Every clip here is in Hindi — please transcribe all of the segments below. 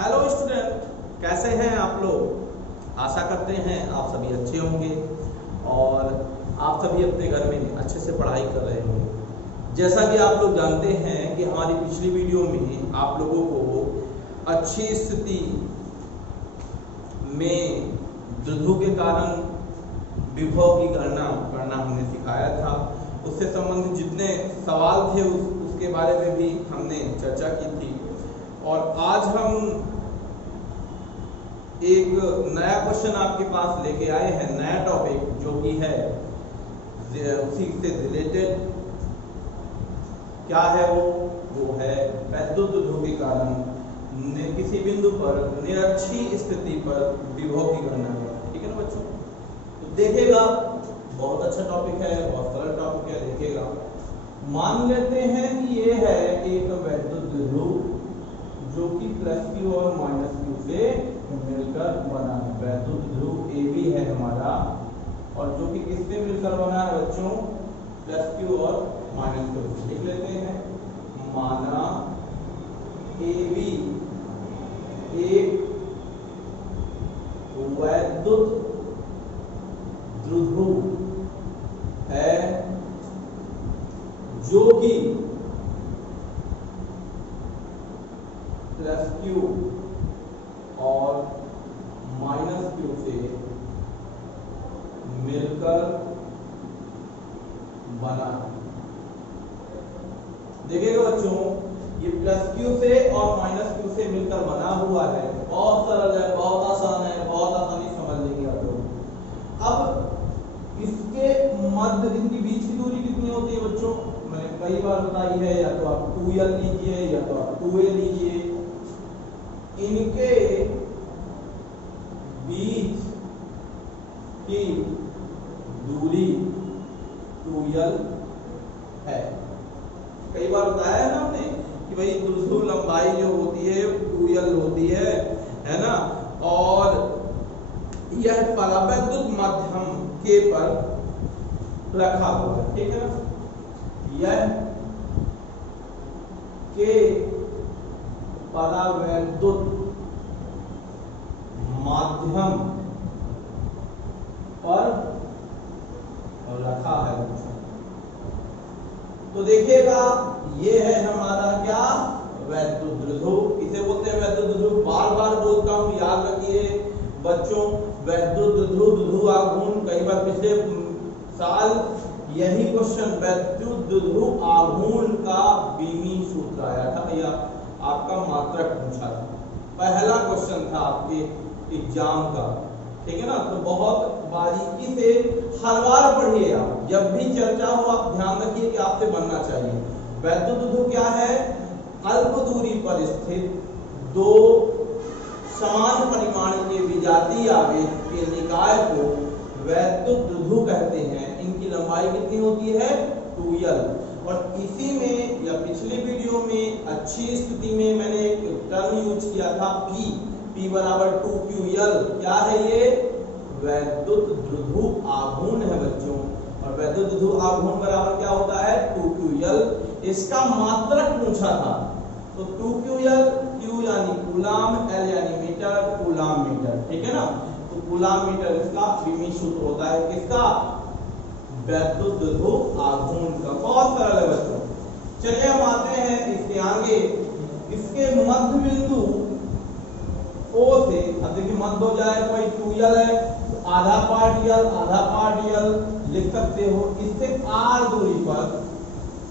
हेलो स्टूडेंट, कैसे हैं आप लोग। आशा करते हैं आप सभी अच्छे होंगे और आप सभी अपने घर में अच्छे से पढ़ाई कर रहे होंगे। जैसा कि आप लोग जानते हैं कि हमारी पिछली वीडियो में आप लोगों को अच्छी स्थिति में द्विध्रुव के कारण विभव की गणना करना हमने सिखाया था। उससे संबंधित जितने सवाल थे उसके बारे में भी हमने चर्चा की थी। और आज हम एक नया क्वेश्चन आपके पास लेके आए हैं, नया टॉपिक जो कि है उसी से रिलेटेड। क्या है वो है वैद्युत द्विध्रुव के कारण किसी बिंदु पर निरक्षीय स्थिति पर विभव की गणना करना। ठीक है ना बच्चों, तो देखिएगा बहुत अच्छा टॉपिक है, बहुत सरल टॉपिक है। देखिएगा, मान लेते हैं कि ये है एक वैद्युत द्विध्रुव जो कि प्लस क्यू और माइनस क्यू से मिलकर बना है। वैद्युत ध्रुव ए बी है हमारा, और जो कि किससे मिलकर बना है बच्चों, प्लस क्यू और माइनस क्यू से। लिख लेते हैं, माना ए बी एक वैद्युत द्विध्रुव है जो कि प्लस क्यू और माइनस क्यू से मिलकर बना। देखिएगा बच्चों, ये प्लस क्यू से और माइनस क्यू से मिलकर बना हुआ है। बहुत सरल है, बहुत आसान है, बहुत आसानी से समझ लेंगे आप लोग। अब इसके मध्य, इनकी बीच की दूरी कितनी होती है बच्चों, मैंने कई बार बताई है। या तो आप 2l लीजिए या तो आप 2a लीजिए। इनके बीच की दूरी 2l है। कई बार बताया है ना हमने कि भाई द्विध्रुव लंबाई जो होती है 2l होती है ना। और यह परावैद्युत माध्यम के पर रखा हुआ है। ठीक है ना, यह के परावैद्युत माध्यम पर रखा है। तो देखिएगा, ये है हमारा क्या, वैद्युत द्विध्रुव। इसे बोलते हैं वैद्युत द्विध्रुव। बार बार बोलता हूं, याद रखिए बच्चों, वैद्युत द्विध्रुव, द्विध्रुव आघूर्ण। कई बार पिछले साल यही क्वेश्चन वैद्युत द्विध्रुव आघूर्ण का बीमी सूत्र आया था, या आपका मात्रक पूछा था। पहला क्वेश्चन था आपके एग्जाम का। ठीक है ना, तो बहुत बारीकी से हर बार पढ़िए आप। जब भी चर्चा हो आप ध्यान रखिए कि आपसे बनना चाहिए। वैद्युत द्विध्रुव क्या है, अल्प दूरी पर स्थित दो समान परिमाण के विजातीय आवेश के निकाय को वैद्युत द्विध्रुव कहते हैं। इनकी लंबाई कितनी होती है, 2l। और इसी में या पिछली वीडियो में अच्छी स्थिति में मैंने एक टर्म यूज किया था P बराबर 2ql। क्या है ये, वैद्युत द्विध्रुव आघूर्ण है बच्चों। और वैद्युत द्विध्रुव आघूर्ण बराबर क्या होता है, 2ql। इसका मात्रक पूछा था, तो 2ql, q यानी कूलाम, l यानी मीटर, कूलाम मीटर। ठीक है ना, तो कूलाम मीटर इसका बीमी सूत्र होता है। किसका, वैद्युत द्विध्रुव आघूर्ण का। बहुत सरल है बच्चों। चलिए हम आते हैं इसके आगे। इसके मध्य बिंदु O से, अब देखिए मध्य हो जाए तो भाई 2l है, तो आधा पार्ट l लिख सकते हो। इससे r दूरी पर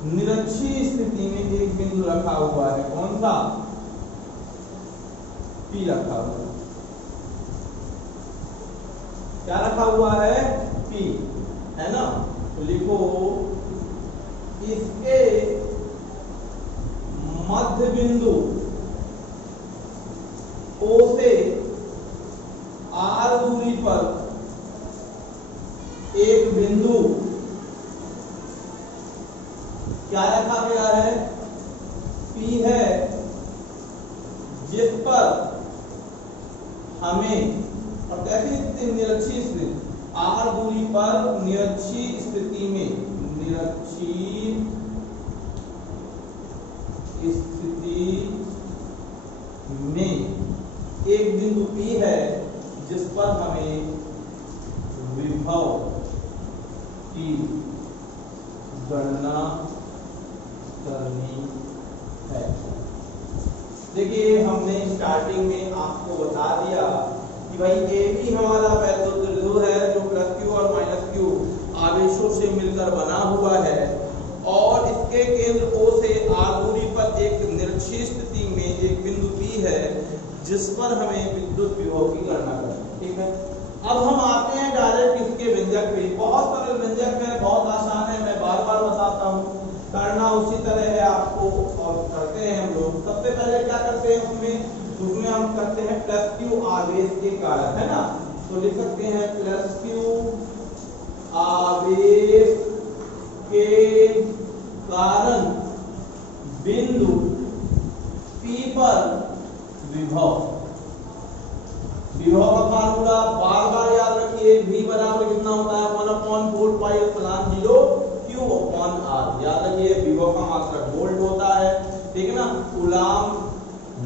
निरक्षीय स्थिति में एक बिंदु रखा हुआ है। कौन सा, P रखा हुआ है। क्या रखा हुआ है, P, है ना। तो लिखो, इसके मध्य बिंदु O से r दूरी पर एक बिंदु क्या रखा गया है, P है, जिस पर हमें, और कैसी स्थिति, निरक्षीय स्थिति, r दूरी पर निरक्षीय स्थिति में, निरक्षीय स्थिति में एक बिंदु P है जिस पर हमें विभव की गणना करनी है। देखिए हमने स्टार्टिंग में आपको बता दिया कि भाई ए भी हमारा वैद्युत द्विध्रुव है जो प्लस क्यू और माइनस क्यू आवेशों से मिलकर बना हुआ है और इसके केंद्र O से r दूरी पर एक निर्दिष्ट स्थिति में एक बिंदु P है जिस पर हमें विद्युत विभव की गणना करनी है। ठीक है, अब हम आते हैं डायरेक्ट इसके व्यंजक पे। बहुत सरल व्यंजक है, बहुत आसान है, मैं बार बार बताता हूँ, करना उसी तरह है आपको और करते हैं हम लोग। सबसे पहले क्या करते हैं उसमें हम करते हैं प्लस क्यू आवेश के कारण, है ना, तो लिख सकते हैं प्लस क्यू आवेश के कारण बिंदु P पर विभव का फार्मूला बार बार याद रखिए, V बराबर कितना होता है 1/4 पाई एप्सिलॉन 0 Q अपॉन R। याद रखिए विभव का मात्रक वोल्ट होता है, ठीक है ना। कूलाम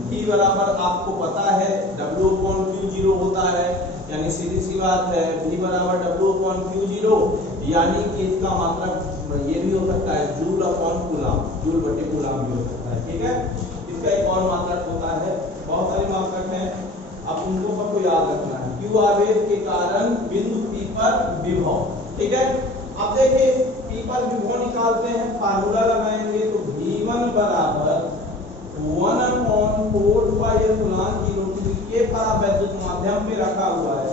V बराबर आपको पता है W/Q0 होता है, यानी सीधी सी बात है V बराबर W/Q0, यानी कि इसका मात्रक ये भी हो सकता है जूल अपॉन कूलाम, जूल बटे कूलाम भी हो सकता है। ठीक है, इसका एक और मात्रक होता है, बहुत सारे मात्रक हैं, अब उनको सबको याद रखना है। Q आवेश के कारण बिंदु P पर विभव, ठीक है। अब देखिए P पर विभव निकालते हैं, फार्मूला लगाएंगे तो V1 बराबर 1/4 पाई एप्सिलॉन 0 K फराब वैद्युत माध्यम पे रखा हुआ है,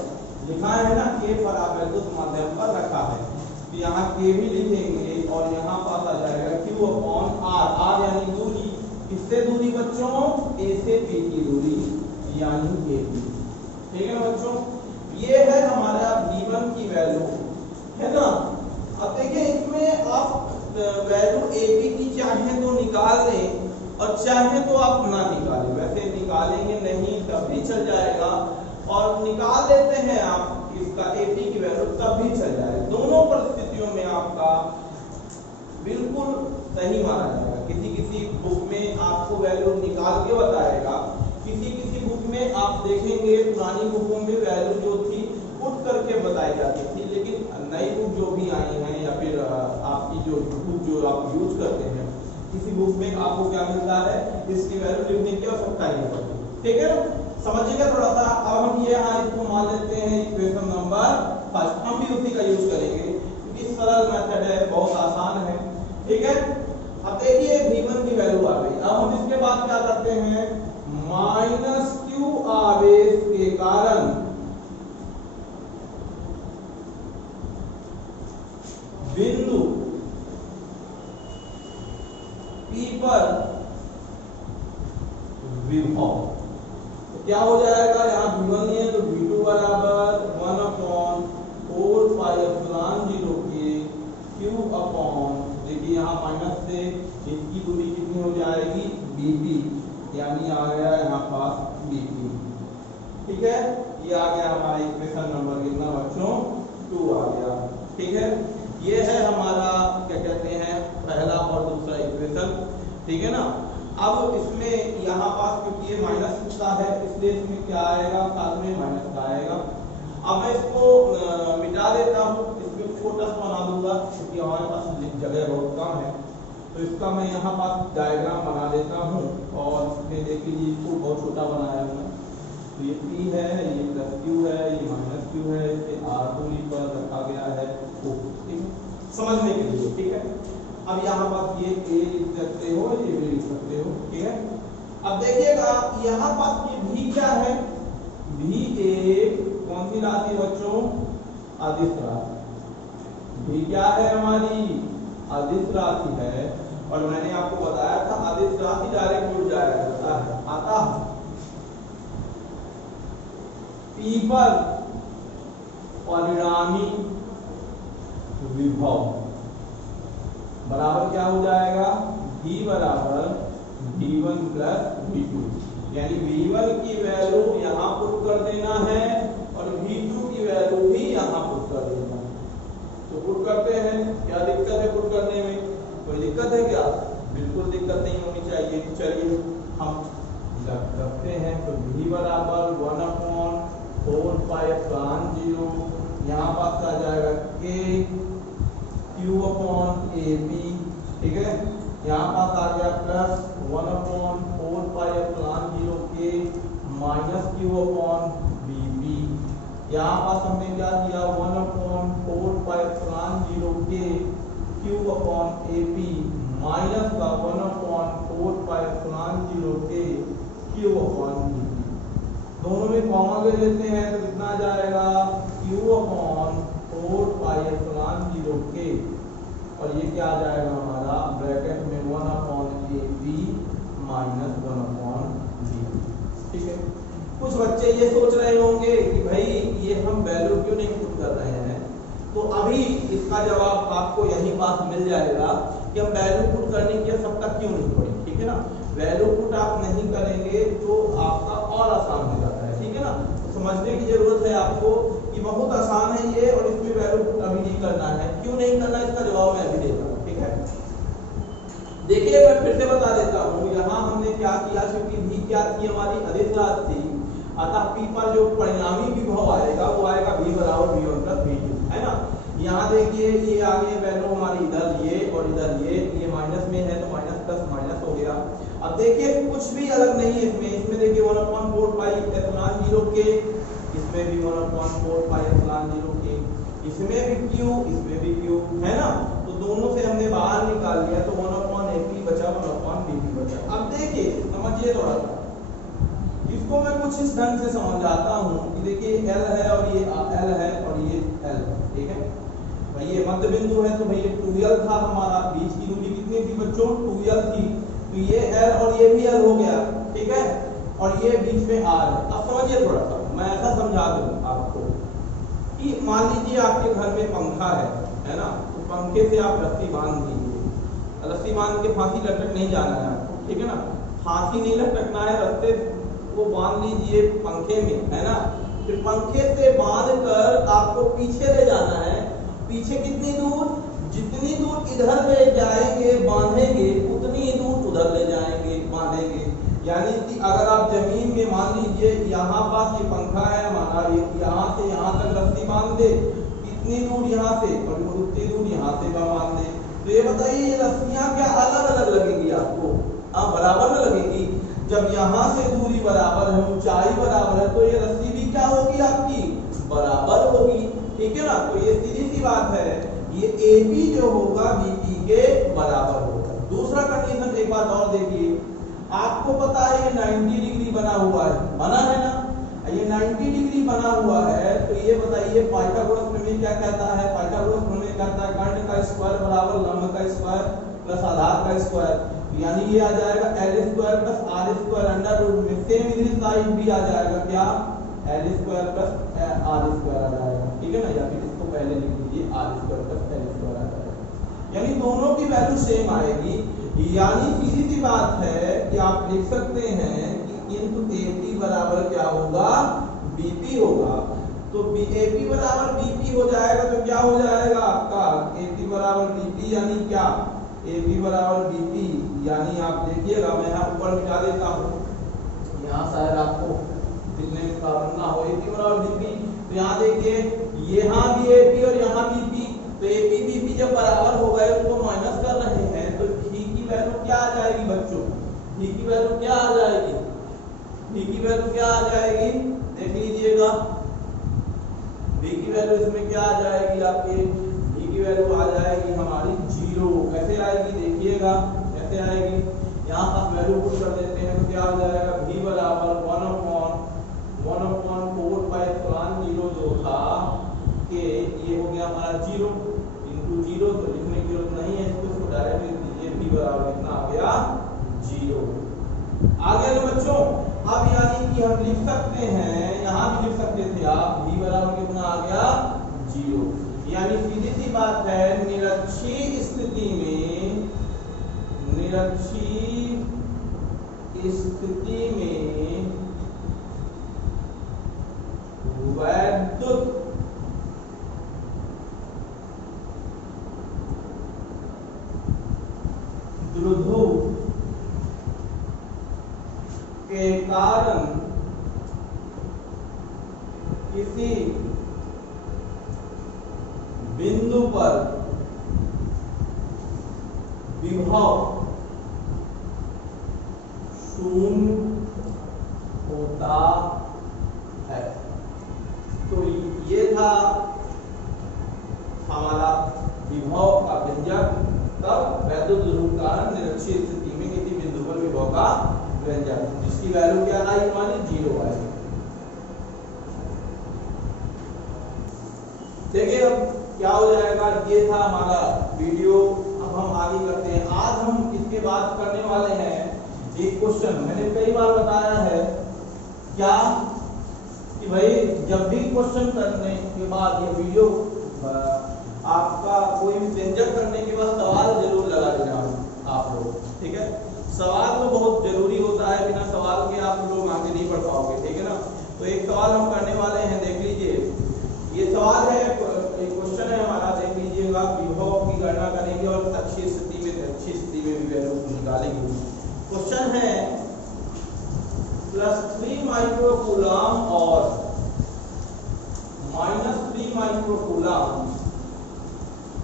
लिखा है ना K फराब वैद्युत माध्यम पर रखा है, तो यहाँ K भी लिखेंगे और यहाँ पास आ जाएगा Q अपॉन R। R यानी दूरी, किससे दूरी बच्चों, A से P की दूरी यानी AB। ठीक है बच्चों, ये है हमारा V1 की वैल्यू, है ना। अब देखिए इसमें आप वैल्यू AB की चाहे तो निकाल लें और चाहे तो आप ना निकालें, वैसे निकालेंगे नहीं तब भी चल जाएगा और निकाल लेते हैं आप इसका AB की वैल्यू तब भी चल जाएगा। दोनों परिस्थितियों में आपका बिल्कुल सही माना जाएगा। किसी किसी बुक में आपको वैल्यू निकाल के बताएगा, किसी किसी बुक में आप देखेंगे पुरानी बुकों में वैल्यू जो थी पुट करके बताई जाती थी, लेकिन नई बुक जो भी आई हैं या फिर आपकी जो बुक जो आप यूज करते हैं, किसी बुक में आपको क्या मिलता है, इसकी वैल्यू लिखने की आवश्यकता नहीं पड़ती। ठीक है, समझिएगा थोड़ा सा। अब हम ये इसको मान लेते हैं इक्वेशन नंबर फर्स्ट, हम भी उसी का यूज करेंगे क्योंकि सरल मेथड है, बहुत आसान है। ठीक है, अब देखिए V1 की वैल्यू आ गई। अब हम इसके बाद क्या करते हैं, माइनस Q आवेश के कारण बिंदु P पर विभव, तो क्या हो जाएगा, यहाँ V1 है तो V2 बराबर 1/4 पाई एप्सिलॉन 0 के Q अपॉन, देखिए यहाँ माइनस से इसकी दूरी कितनी हो जाएगी BP, यानी आ गया यहाँ पास BP। ठीक है, ये आ गया हमारा इक्वेशन नंबर कितना बच्चों, 2 आ गया। ठीक है, ये है हमारा क्या कहते हैं पहला और दूसरा इक्वेशन। ठीक है ना। अब इसमें यहाँ पास क्योंकि ये माइनस का है इसलिए इसमें क्या आएगा, साथ में माइनस का आएगा। अब मैं इसको मिटा देता हूँ, इसमें छोटा सा बना दूंगा क्योंकि हमारे पास जगह बहुत कम है, तो इसका मैं यहाँ पास डायग्राम बना देता हूँ और इसमें देख लीजिए इसको बहुत छोटा बनाया हूँ। तो ये P है, ये प्लस Q है, ये माइनस Q है, इसे R दूरी पर रखा गया है O। ठीक है, समझने के लिए। ठीक है, अब यहाँ पास ये A लिख सकते हो, ये भी लिख सकते हो। ठीक है, अब देखिएगा यहाँ पास ये V क्या है, V एक कौन सी राशि बच्चों, अदिश राशि। V क्या है हमारी, अदिश राशि है, और मैंने आपको बताया था अदिश राशि डायरेक्ट जुड़ जाया करता है, आता है। P पर परिणामी विभव बराबर क्या हो जाएगा, V बराबर V1 प्लस V2, यानी V1 की वैल्यू यहाँ पुट कर देना है और V2 की वैल्यू भी यहाँ पुट कर देना है। तो पुट करते हैं, क्या दिक्कत है पुट करने में, कोई दिक्कत है क्या, बिल्कुल दिक्कत नहीं होनी चाहिए। चलिए हम रखते हैं, तो V बराबर पाई एप्सिलॉन 0, यहाँ पास आ जाएगा k q upon A B, ठीक है। यहाँ पास आ गया plus 1 upon 4 pi epsilon 0 k minus q upon B B. यहाँ पास हमने क्या किया 1 upon 4 pi epsilon 0 k q upon A B minus का 1 upon 4 pi epsilon 0 k q upon B B. दोनों में कॉमन ले लेते हैं तो कितना आ जाएगा q upon 4 pi epsilon 0 k, और ये क्या आ जाएगा हमारा ब्रैकेट में 1 upon A B minus 1 upon B, ठीक है। कुछ बच्चे ये सोच रहे होंगे कि भाई ये हम वैल्यू क्यों नहीं पुट कर रहे हैं, तो अभी इसका जवाब आपको यहीं पास मिल जाएगा कि हम वैल्यू पुट करने की आवश्यकता क्यों नहीं पड़ी, ठीक है ना। वैल्यू पुट आप नहीं करेंगे तो आपका और आसान हो जाता है, ठीक है ना। तो समझने की जरूरत है आपको कि बहुत आसान है ये, और इसमें वैल्यू पुट अभी नहीं करना है। क्यों नहीं करना इसका जवाब मैं अभी देता हूँ, ठीक है। देखिए मैं फिर से बता देता हूँ, यहाँ हमने क्या किया, क्योंकि v क्या थी हमारी अदिश राशि थी, अतः p पर जो परिणामी विभव आएगा वो आएगा v बराबर v1 प्लस v2, है ना। यहाँ देखिए ये आगे वैल्यू हमारी इधर ये और इधर ये माइनस में है तो माइनस प्लस माइनस हो गया। अब देखिए कुछ भी अलग नहीं है इसमें देखिए 1 अपॉन 4 पाई एप्सिलॉन 0 k, इसमें भी 1 अपॉन 4 पाई एप्सिलॉन 0 k, इसमें भी q, इसमें भी q, है ना। तो दोनों से हमने बाहर निकाल लिया तो 1 अपॉन ap बचा 1 अपॉन bp बचा। अब देखिए समझिए थोड़ा सा इसको, मैं कुछ इस ढंग से समझाता हूँ कि देखिए l है और ये l है और ये l, ठीक है भाई। ये मध्य बिंदु है तो भाई ये 2l था हमारा, बीच की दूरी कितनी थी बच्चों 2l थी, तो ये l और ये भी l हो गया, ठीक है, और ये बीच में r है। अब समझिए थोड़ा सा, मैं ऐसा समझा दूं आपको कि मान लीजिए आपके घर में पंखा है ना, तो पंखे से आप रस्सी बांध दीजिए, रस्सी बांध के फांसी लटक नहीं जाना है आपको, ठीक है ना। फांसी नहीं लटकना है, रस्ते को बांध लीजिए पंखे में, है ना। फिर पंखे से बांध कर आपको पीछे ले जाना है, पीछे कितनी दूर, जितनी दूर इधर ले जाएंगे बांधेंगे उतनी ही दूर उधर ले जाएंगे बांधेंगे। यानी कि अगर आप जमीन में मान लीजिए यहाँ पास ये पंखा है हमारा, ये यहाँ से यहाँ तक रस्सी बांध दे, कितनी दूर यहाँ से और उतनी दूर यहाँ से बांध दे, तो ये बताइए ये रस्सियाँ क्या अलग अलग लगेंगी आपको, बराबर न लगेगी। जब यहाँ से दूरी बराबर है, ऊंचाई बराबर है, तो ये रस्सी भी क्या होगी आपकी बराबर होगी, ठीक है ना। तो ये सीधी सी बात है, ये AB जो होगा BP के बराबर होगा। दूसरा कंडीशन एक बात और देखिए, आपको पता है ये 90 डिग्री बना हुआ है, बना है ना, ये 90 डिग्री बना हुआ है, तो ये बताइए पाइथागोरस प्रमेय क्या कहता है, पाइथागोरस प्रमेय कहता है कर्ण का स्क्वायर बराबर लंब का स्क्वायर प्लस आधार का स्क्वायर, यानी ये आ जाएगा l square plus r square under root में, सेम इधर साइड भी आ जाएगा क्या l square plus r square आ जाएगा, ठीक है ना। या फिर इसको पहले लिख लीजिए r square plus l square आ जाएगा, यानी दोनों की वैल्यू सेम आएगी। यानी सीधी सी बात है कि आप लिख सकते हैं कि इनटू AP बराबर क्या होगा BP होगा, तो AP बराबर BP हो जाएगा, तो क्या हो जाएगा आपका AP बराबर BP, यानी क्या AP बराबर BP, यानी आप देखिएगा मैं यहाँ ऊपर मिटा देता हूँ, यहाँ शायद आपको दिखने में प्रॉब्लम ना हो। AP बराबर BP, तो यहाँ देखिए यहाँ भी AP और यहाँ BP, तो AP BP जब बराबर हो गए उनको माइनस कर रहे हैं, तो V की वैल्यू क्या आ जाएगी बच्चों, V की वैल्यू क्या आ जाएगी, V की वैल्यू क्या आ जाएगी देख लीजिएगा, V की वैल्यू इसमें क्या आ जाएगी आपके, V की वैल्यू आ जाएगी हमारी 0। कैसे आएगी देखिएगा, कैसे आएगी, यहाँ पर वैल्यू पुट कर देते हैं तो क्या आ जाएगा V बराबर 1 अपॉन 4 पाई एप्सिलॉन 0 जो था के ये हो गया हमारा 0 इंटू 0, तो लिखने की जरूरत नहीं है इसको डायरेक्ट लिख दीजिए, V बराबर कितना आ गया 0। आ गया ना बच्चों। अब यानी कि हम लिख सकते हैं, यहाँ भी लिख सकते थे आप, V बराबर कितना आ गया 0। यानी सीधी सी बात है, निरक्षीय स्थिति में वैद्युत द्विध्रुव के कारण किसी बिंदु पर विभव शून्य होता है। तो ये था हमारा विभव का व्यंजक। तब वैद्युत ध्रुव कारण निरक्षीय स्थिति में किसी बिंदु पर विभव का व्यंजक, जिसकी वैल्यू क्या आई हमारी 0 आई। देखिए अब क्या हो जाएगा, ये था हमारा वीडियो। अब हम आगे करते हैं। आज हम इसके बाद करने वाले हैं एक क्वेश्चन। मैंने कई बार बताया है क्या कि भाई जब भी क्वेश्चन करने के बाद ये वीडियो आपका कोई भी व्यंजक करने के बाद सवाल जरूर लगा देना आप लोग, ठीक है। सवाल तो बहुत जरूरी होता है, बिना सवाल के आप लोग आगे नहीं बढ़ पाओगे, ठीक है ना। तो एक सवाल हम करने वाले हैं, देख लीजिए। ये सवाल है, क्वेश्चन है हमारा, देख लीजिएगा। विभव की गणना करेंगे और अक्षीय स्थिति में वैल्यू निकालेंगे। क्वेश्चन है +3 माइक्रोकूलम और -3 माइक्रोकूलम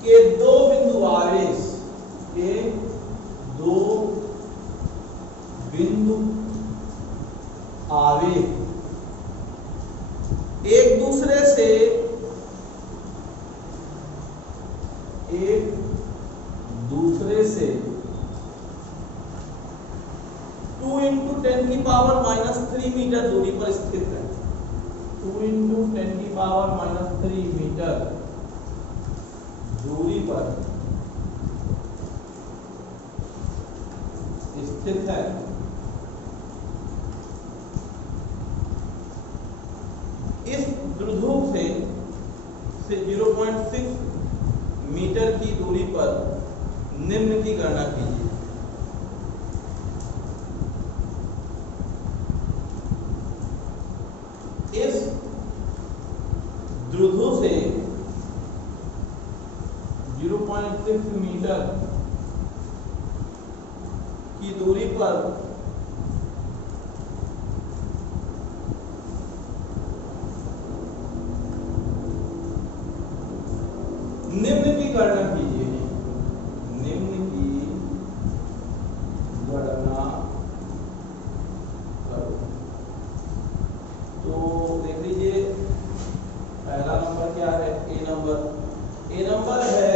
के दो बिंदु आवेश के दो बिंदु आवेश एक दूसरे से 2 × 10⁻³ मीटर दूरी पर स्थित है। 2 × 10⁻³ मीटर दूरी पर स्थित है। इस द्विध्रुव से 0.6 मीटर की दूरी पर निम्न की गणना कीजिए। इस द्विध्रुव से 0.6 मीटर की दूरी पर निम्न की गणना कीजिए। निम्न की गणना करो। तो देख लीजिए, पहला नंबर क्या है, ए नंबर है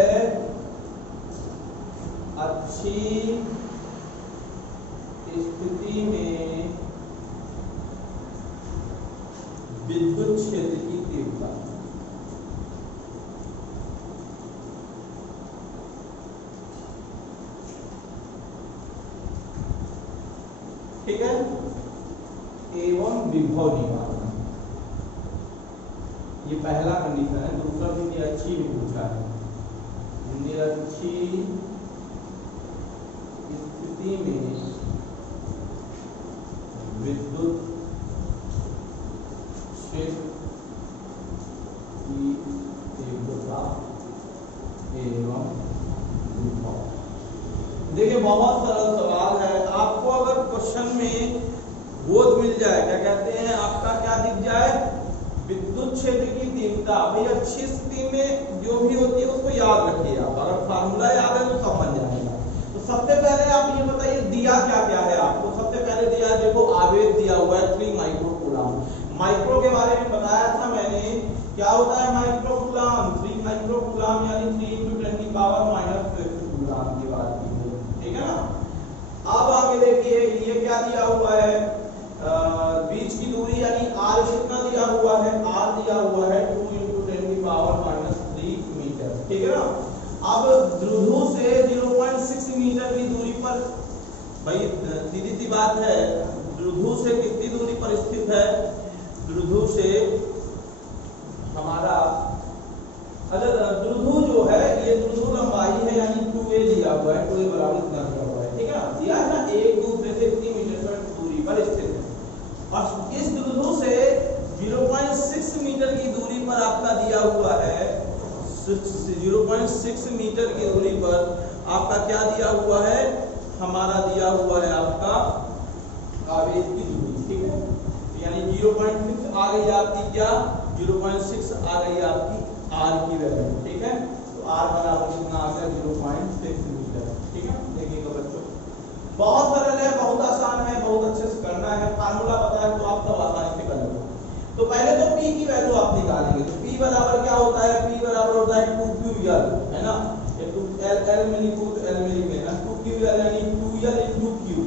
अच्छी स्थिति में विद्युत क्षेत्र की तीव्रता। ठीक है, एवं विभव निकालना, ये पहला कंडीशन है। दूसरा भी अच्छी भी पूछा है, अच्छी स्थिति में विद्युत क्षेत्र की तीव्रता एवं विभव। देखिए बहुत सरल सवाल है। आपको अगर क्वेश्चन में वो मिल जाए, क्या कहते हैं, आपका क्या दिख जाए, विद्युत क्षेत्र की तीव्रता। भाई अच्छी स्थिति में जो भी होती है उसको याद रखिए आप। अगर फार्मूला याद है तो सब बन जाएगा। तो सबसे पहले आप ये बताइए दिया क्या क्या है आपको। सबसे पहले दिया, देखो आवेश दिया हुआ है 3 माइक्रोकूलम। माइक्रो के बारे में बताया था मैंने, क्या होता है माइक्रोकूलम, 3 माइक्रोकूलम यानी 3 × 10⁻⁻⁶ कूलम की बात की है, ठीक है ना। अब आगे देखिए, ये क्या दिया हुआ है, बीच की दूरी यानी r कितना दिया हुआ है, r दिया हुआ है 2 × 10⁻³ मीटर, ठीक है ना। अब द्विध्रुव से 0.6 मीटर की दूरी पर, भाई सीधी सी बात है, द्विध्रुव से कितनी दूरी पर स्थित है, द्विध्रुव से हमारा, अगर द्विध्रुव जो है ये द्विध्रुव लंबाई है यानी 2a दिया हुआ है, 2a बराबर इतना दिया हुआ है, ठीक है ना। दिया है ना, एक दूसरे से इतनी मीटर पर दूरी पर स्थित है। और इस द्विध्रुव से 0.6 मीटर की दूरी पर आपका दिया हुआ है, 0.6 मीटर की दूरी पर आपका क्या दिया हुआ है, हमारा दिया हुआ है आपका आवेश की दूरी, ठीक है। यानी 0.6 आ गई आपकी क्या, 0.6 आ गई आपकी आर की वैल्यू, ठीक है। तो आर बराबर कितना आ गया 0.6 मीटर, ठीक है। देखिएगा बच्चों बहुत सरल है, बहुत आसान है, बहुत अच्छे से करना है, फार्मूला पता है तो आप सब आसानी से कर लेंगे। तो पहले तो P की वैल्यू आप निकालेंगे, तो P बराबर क्या होता है, P बराबर होता है 2QL, है ना। ये 2L L में लिखो तो L में लिखेगा 2QL यानी 2L into Q।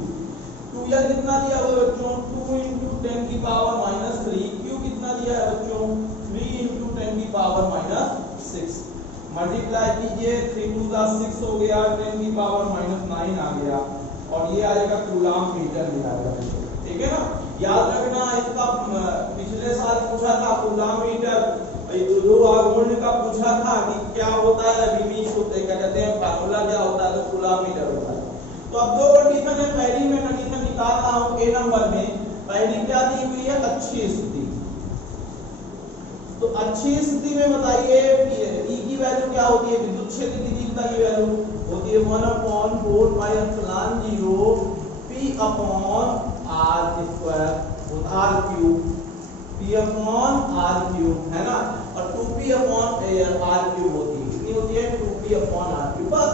2L कितना दिया हुआ है बच्चों, 2 into 10 की पावर -3। Q कितना दिया है बच्चों, 3 into 10 की पावर -6। मल्टीप्लाई कीजिए, 3 2 6 हो गया, 10 की पावर -9 आ गया, और ये आएगा कूलम मीटर में आएगा, ठीक है ना। याद रखना इसका पिछले साल पूछा था कूलम मीटर, दो आघूर्ण का पूछा था कि क्या होता है, विमीश होते क्या कहते हैं, फार्मूला क्या होता है, तो कूलम मीटर होता है। तो अब दो कंडीशन है, पहली में कंडीशन निकाल रहा हूं ए नंबर में। पहली क्या दी हुई है, अच्छी स्थिति। तो अच्छी स्थिति में बताइए ई की वैल्यू क्या होती है, विद्युत क्षेत्र की तीव्रता की वैल्यू होती है 1/4 पाई epsilon 0 P upon R square R cube, P upon R cube, है ना। और 2P अपॉन R क्यूब होती है, कितनी होती है 2P अपॉन R क्यूब। बस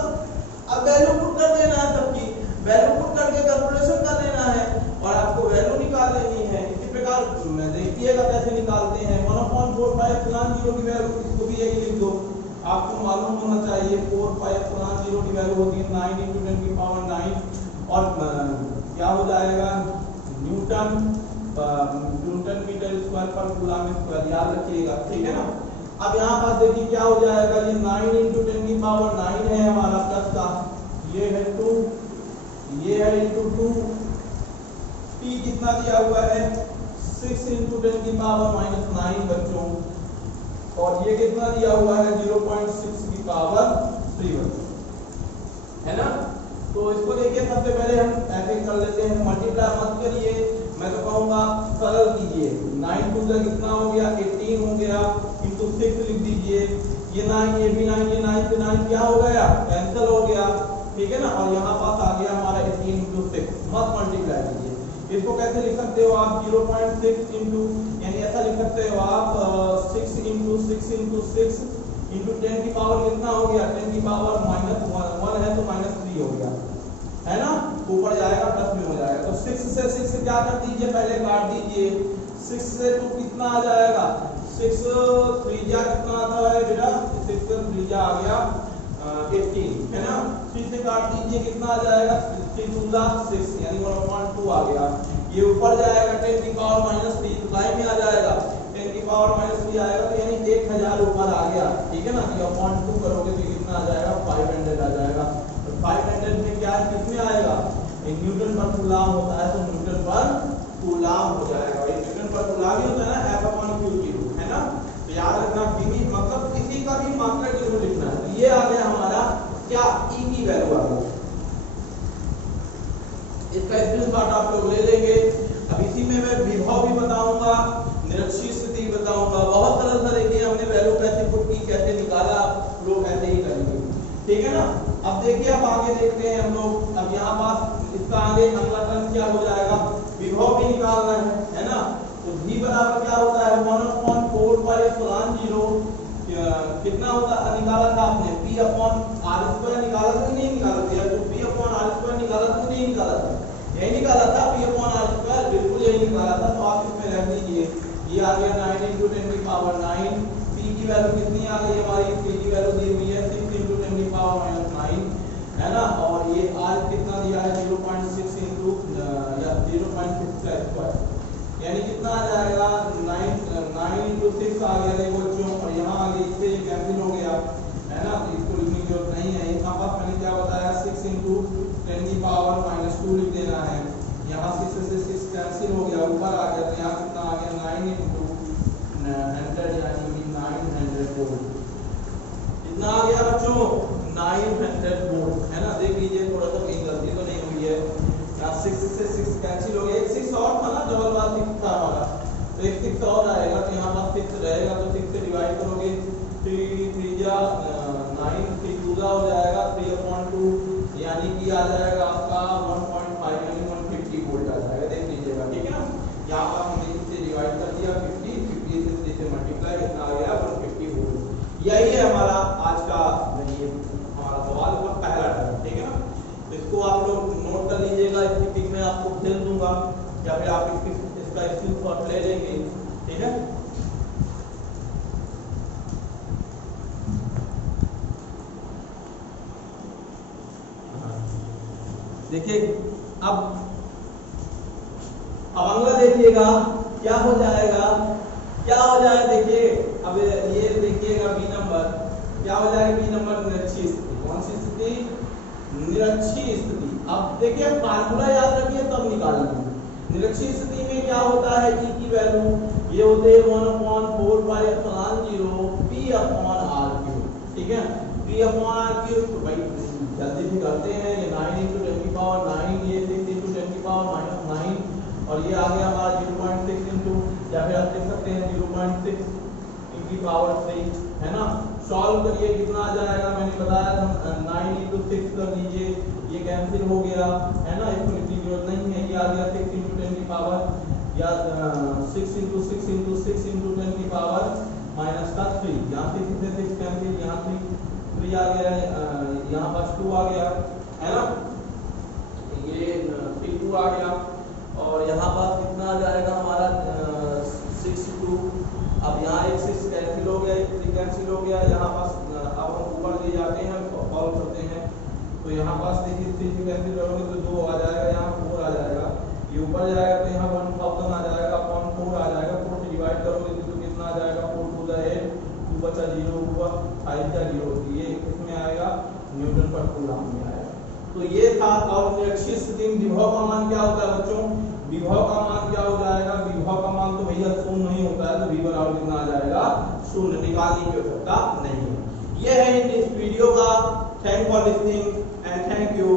अब वैल्यू पुट कर देना है, सबकी वैल्यू पुट करके कैलकुलेशन कर लेना है और आपको वैल्यू निकाल लेनी है। इसी प्रकार देखिएगा कैसे निकालते हैं, 1/4 पाई एप्सिलॉन 0 की वैल्यू, इसको भी यही लिख दो, आपको मालूम होना चाहिए 4 पाई एप्सिलॉन 0 की वैल्यू होती है 9 × 10 की पावर 9, और क्या हो जाएगा न्यूटन मीटर स्क्वायर पर कूलम स्क्वायर, याद रखिएगा, ठीक है ना। अब यहाँ पास देखिए क्या हो जाएगा, ये 9 × 10 की पावर 9 है हमारा प्लस का, ये है 2, ये है इंटू 2, P कितना दिया हुआ है 6 × 10 की पावर -9 बच्चों, और ये कितना दिया हुआ है 0.6 की पावर 3 बच्चों, है ना। तो इसको देखिए सबसे पहले हम ऐसे कर लेते हैं, मल्टीप्लाई मत करिए, मैं तो कहूंगा सरल कीजिए। 9 2 का कितना हो गया 18 हो गया, इंटू 6 लिख दीजिए, ये 9 ये भी 9, ये 9 से 9 क्या हो गया कैंसिल हो गया, ठीक है ना। और यहाँ पास आ गया हमारा 18 × 6, मत मल्टीप्लाई कीजिए। इसको कैसे लिख सकते हो आप 0.6 इंटू, यानी ऐसा लिख सकते हो आप 6 × 6 × 6 इंटू 10 की पावर कितना हो गया, 10 की पावर -1 है तो -3 हो गया, है ना। ऊपर जाएगा प्लस में हो जाएगा, तो 6 से 6 क्या कर दीजिए, पहले काट दीजिए। 6 से 2 कितना आ जाएगा, 6 त्रिज्या कितना आता है बेटा, 6 त्रिज्या आ गया 18, है ना। 3 से काट दीजिए, कितना आ जाएगा 3 2 6, यानी 1/2 आ गया। ये ऊपर जाएगा 10 की पावर -3, लाइन में आ जाएगा 10 की पावर -3 आएगा, तो यानी 1000 ऊपर आ गया, ठीक है ना। ये 0.2 करोगे तो कितना आ जाएगा 500 आ जाएगा, और 500 में क्या कितने आएगा, न्यूटन पर कूलम होता है, तो न्यूटन पर कूलम हो जाएगा। ये न्यूटन पर कूलम ही होता है ना, F/Q की रूट, है ना। तो याद रखना बीवी मतलब किसी का भी मात्रा जरूर लिखना है। ये आ गया हमारा क्या, E की वैल्यू आ गई, इसका स्क्रीनशॉट आप लोग ले लेंगे। अब इसी में मैं विभव भी बताऊंगा, निरक्षीय स्थिति बताऊंगा, बहुत सरल तरीके हमने वैल्यू कैसे पुट की, कैसे निकाला, लोग ऐसे ही करेंगे, ठीक है ना। अब देखिए अब आगे देखते हैं हम लोग, अब यहाँ पास इसका आगे अगला टर्म क्या हो जाएगा, विभव भी निकालना है ना। तो V बराबर क्या होता है 1/4 पाई एप्सिलॉन 0, कितना होता निकाला था आपने, P अपॉन R स्क्वायर निकाला था नहीं निकाला था, तो P अपॉन R स्क्वायर निकाला था नहीं निकाला था, यही निकाला था P अपॉन R स्क्वायर, बिल्कुल यही निकाला था। तो आप इसमें रख लीजिए, ये आ गया 9 × 10 की पावर 9, P की वैल्यू कितनी आ गई हमारी, P की वैल्यू दी हुई है 6 × 10 की पावर -9, है ना। और ये R कितना दिया है 0.6 इंटू या 0.6 का स्क्वायर, यानी कितना आ जाएगा 9 × 6 आ गया देखो बच्चों, और यहाँ आगे इससे ये कैंसिल हो गया, है ना। तो इसको लिखने की जरूरत नहीं है, यहाँ पर मैंने क्या बताया 6 × 10 की पावर -2 लिख देना है। यहाँ 6 से 6 कैंसिल हो गया, ऊपर आ गया, तो यहाँ कितना आ गया 9 × 100 यानी कि 900 वोल्ट, कितना आ गया बच्चों 900 वोल्ट, है ना। देख लीजिए थोड़ा सा कहीं गलती तो नहीं हुई है, यहाँ 6 से 6 कैंसिल हो गया, एक 6 और था ना, डबल बार 6 था हमारा, तो एक 6 और आएगा, तो यहाँ पर 6 रहेगा, तो 6 से डिवाइड करोगे 3 3 जा 9, 3 2 हो जाएगा 3/2, यानी कि आ जाएगा आपका 1.5 यानी 150 वोल्ट आ जाएगा, देख लीजिएगा, ठीक है ना। यहाँ पर हमने इससे डिवाइड कर दिया 50 से 3 से मल्टीप्लाई शॉर्टकट ले लेंगे, ठीक है। देखिए अब अगला देखिएगा क्या हो जाएगा, देखिए अब ये देखिएगा बी नंबर क्या हो जाएगा, बी नंबर निरक्षीय स्थिति। कौन सी स्थिति? निरक्षीय स्थिति। अब देखिए फार्मूला याद रखिए तब निकालेंगे। निरक्षीय स्थिति में क्या होता है, ई की वैल्यू ये होते हैं 1/4πε0 p/r³, ठीक है। p/r³, तो भाई जल्दी से करते हैं, ये 9 × 10⁹, ये 6 × 10⁻⁹, और ये आ गया हमारा 0.6 इंटू, या फिर आप लिख सकते हैं 0.6 × 3, है ना। सॉल्व करिए कितना आ जाएगा, मैंने बताया था 9 × 6 कर लीजिए, ये कैंसिल हो गया, है ना, इसको लिखने की जरूरत नहीं है। ये आ गया 6 × 10⁻, या 6 × 6 × 6 × 10⁻⁻3, यहाँ 6 से 6 कैंसिल, यहाँ 3 आ गया, यहाँ बस 2 आ गया, है ना, ये 3 आ गया, और यहाँ पर कितना आ जाएगा हमारा 6 2, अब यहाँ एक 6 कैंसिल हो गया, एक 3 कैंसिल हो गया, यहाँ पास अब हम ऊपर ले जाते हैं, सॉल्व करते हैं, तो यहाँ पास देखिए 3 कैंसिल करोगे तो 2 आ जाएगा, यहाँ 4 आ जाएगा, ये ऊपर जाएगा तो यहाँ 1000 आ जाएगा, अपॉन 4 आ जाएगा, 4 से डिवाइड करोगे तो कितना आ जाएगा, 4 2 8, 2 बचा 0, 5 का 0, ये किसमें आएगा, न्यूटन पर कूलम में आएगा। तो ये था। और निरक्षीय स्थिति में विभव का मान क्या होता है बच्चों, विभव का मान क्या हो जाएगा, विभव का मान तो भैया शून्य नहीं होता है, तो v बराबर कितना आ जाएगा, शून्य, निकालने की आवश्यकता नहीं है। ये है इस वीडियो का। Thank for listening and thank you.